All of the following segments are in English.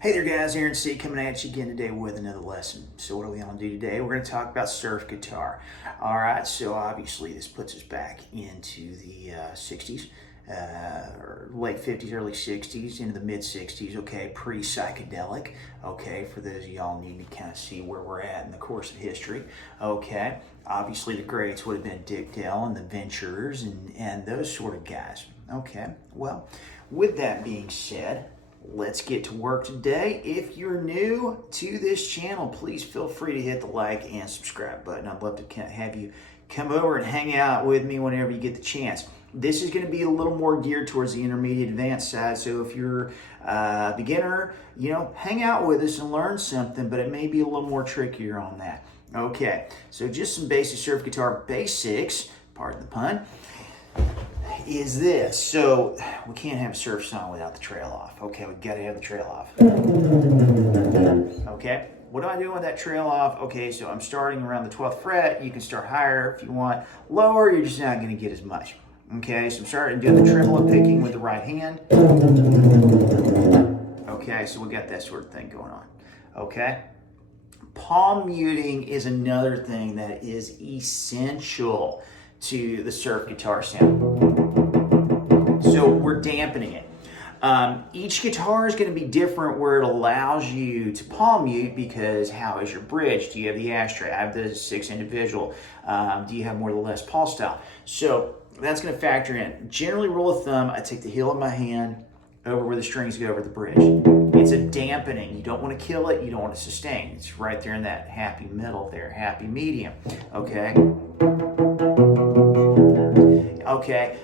Hey there guys, Aaron C coming at you again today with another lesson. So what are we going to do today? We're going to talk about surf guitar. Alright, so obviously this puts us back into the 60s, or late 50s, early 60s, into the mid 60s, okay, pre-psychedelic, okay, for those of y'all needing to kind of see where we're at in the course of history, okay. Obviously the greats would have been Dick Dale and the Ventures and those sort of guys, okay. Well, with that being said, let's get to work today. If you're new to this channel, please feel free to hit the like and subscribe button. I'd love to have you come over and hang out with me whenever you get the chance. This is going to be a little more geared towards the intermediate advanced side, so if you're a beginner, hang out with us and learn something, but it may be a little more trickier on that. Okay, so just some basic surf guitar basics, pardon the pun, is this. So we can't have a surf song without the trail off. Okay, we got to have the trail off. Okay, what am I doing with that trail off? Okay, so I'm starting around the 12th fret. You can start higher if you want. Lower, you're just not going to get as much. Okay, so I'm starting doing the tremolo picking with the right hand. Okay, so we got that sort of thing going on. Okay, palm muting is another thing that is essential to the surf guitar sound. So we're dampening it. Each guitar is going to be different where it allows you to palm mute, because how is your bridge? Do you have the ashtray? I have the 6 individual. Do you have more of the Les Paul style? So that's going to factor in. Generally, rule of thumb, I take the heel of my hand over where the strings go over the bridge. It's a dampening. You don't want to kill it. You don't want to sustain. It's right there in that happy middle there, happy medium. Okay? Okay.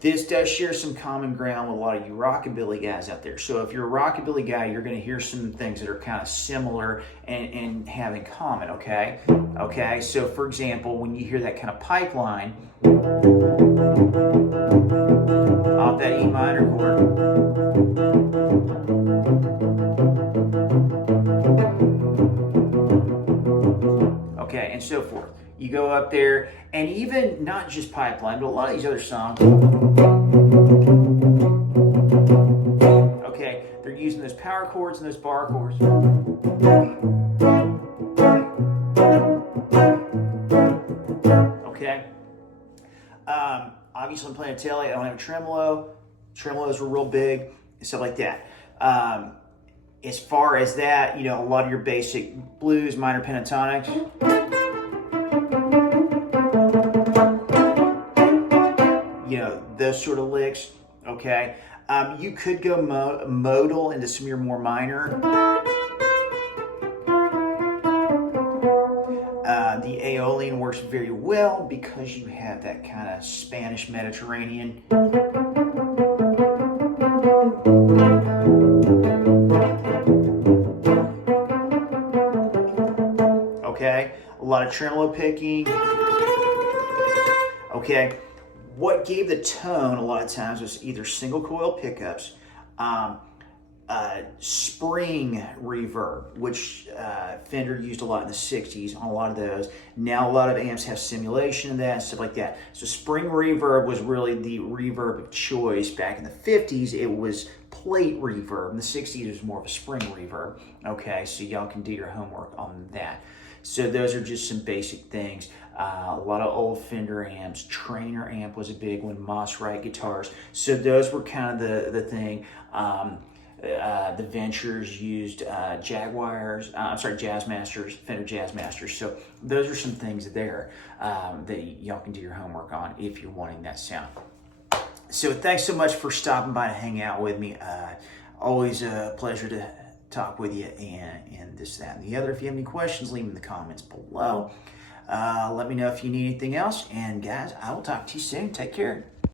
This does share some common ground with a lot of you rockabilly guys out there. So if you're a rockabilly guy, you're going to hear some things that are kind of similar and have in common, okay? Okay, so for example, when you hear that kind of pipeline off that E minor chord, okay, and so forth. You go up there, and even not just pipeline, but a lot of these other songs, okay, they're using those power chords and those bar chords. Okay. Obviously, I'm playing a telly. I don't have a tremolo. Tremolos were real big and stuff like that. As far as that, a lot of your basic blues, minor pentatonics. Those sort of licks, okay? You could go modal into some of your more minor. The Aeolian works very well because you have that kind of Spanish Mediterranean. Okay, a lot of tremolo picking. Okay. What gave the tone a lot of times was either single coil pickups, spring reverb, which Fender used a lot in the 60s on a lot of those. Now a lot of amps have simulation of that and stuff like that. So spring reverb was really the reverb of choice. Back in the 50s, it was plate reverb. In the 60s, it was more of a spring reverb. Okay, so y'all can do your homework on that. So those are just some basic things. A lot of old Fender amps. Trainer amp was a big one. Moss Wright guitars. So those were kind of the thing. The Ventures used Jazzmasters, Fender Jazzmasters. So those are some things there that y'all can do your homework on if you're wanting that sound. So thanks so much for stopping by to hang out with me. Always a pleasure to talk with you and this, that, and the other. If you have any questions, leave them in the comments below. Let me know if you need anything else. And guys, I will talk to you soon. Take care.